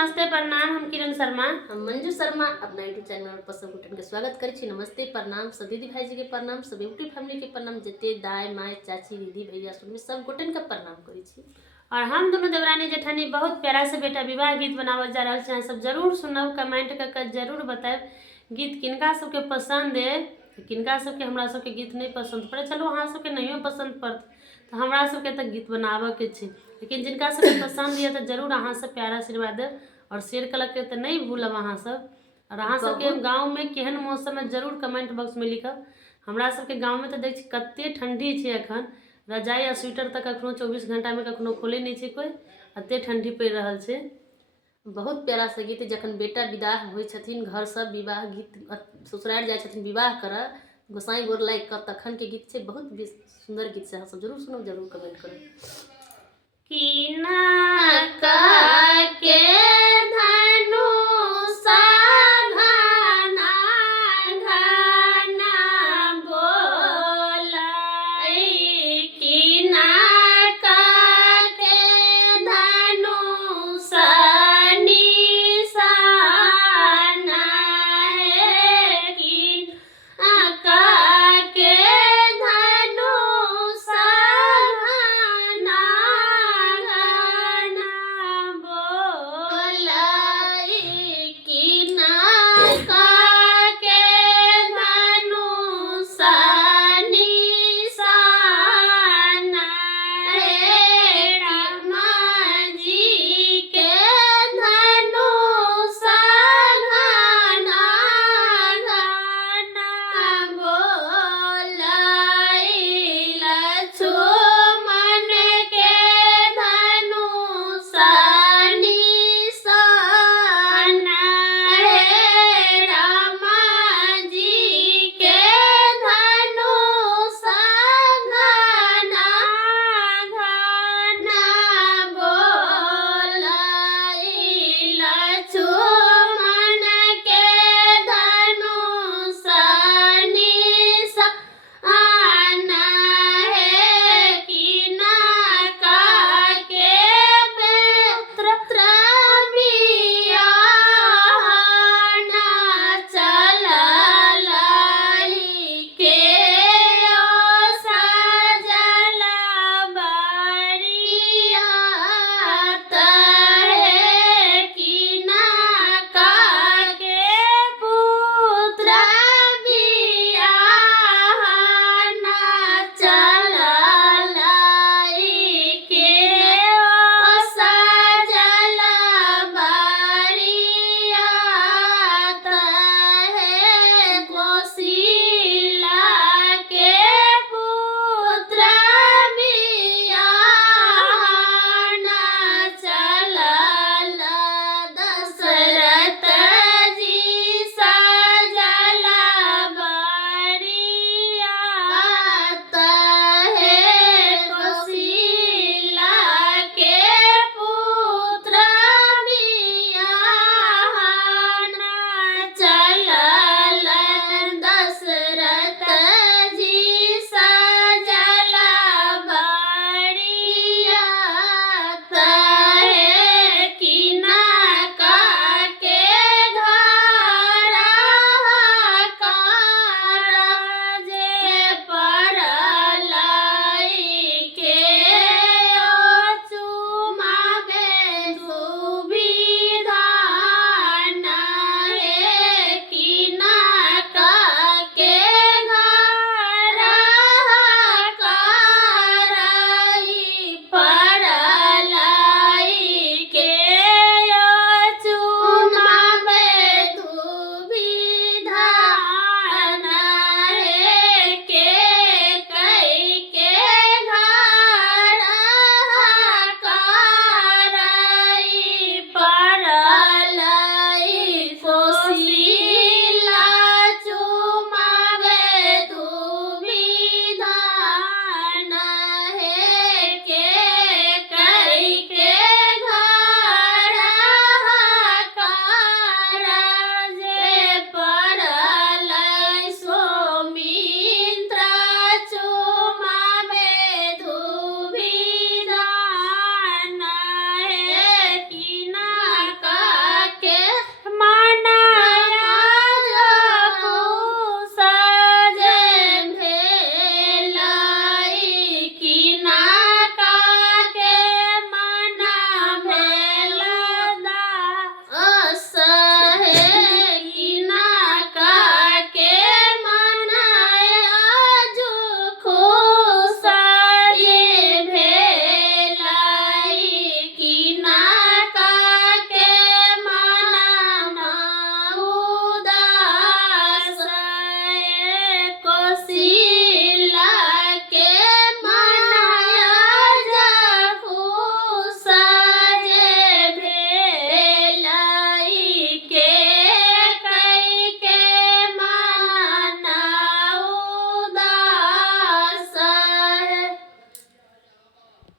नमस्ते प्रणाम। हम किरण शर्मा, हम मंजू शर्मा अपना यूट्यूब चैनल पर सब गोटन के स्वागत करै छी। नमस्ते प्रणाम, सब दीदी भाई जी के प्रणाम, सब यूट्यूब फैमिली के प्रणाम, जते दाई माई चाची दीदी भैया सब गोटन के प्रणाम करै छी। और हम दोनों देवरानी जेठानी बहुत प्यारा से बेटा विवाह गीत बनावल जा रहा है। सब जरूर सुनब, कमेंट करके जरूर बताएब गीत किनका सबके पसंद है, किनका सबके हमरा सबके गीत नहीं पसंद पड़े। चलो अहाँ सबके नहीं पसंद पड़त तो हमरा सबके तो गीत बनावे के छै, लेकिन जिनका सबके पसंद है तो जरूर अहाँ सब प्यारा आशीर्वाद देब और शेयर करके तो नहीं भूलब अहाँ सब। और अहाँ सबके गाँव में केहन मौसम है जरूर कमेंट बॉक्स में लिखब। हमरा सबके गाँव में तो देख कते ठंडी छै एखन, रजाई आ स्वेटर तक कखनो 24 घंटा में कखनो खोले नहीं छै कोई, अते ठंडी पड़ रहा है। बहुत प्यारा से गीत जखन बेटा विदाह होइ छथिन घर सब विवाह गीत ससुराल जाय छथिन विवाह कर गोसाई गोर लाग कर तखन के गीत छै। बहुत सुंदर गीत छै, सब जरूर सुनो, जरूर कमेंट करो। कि ना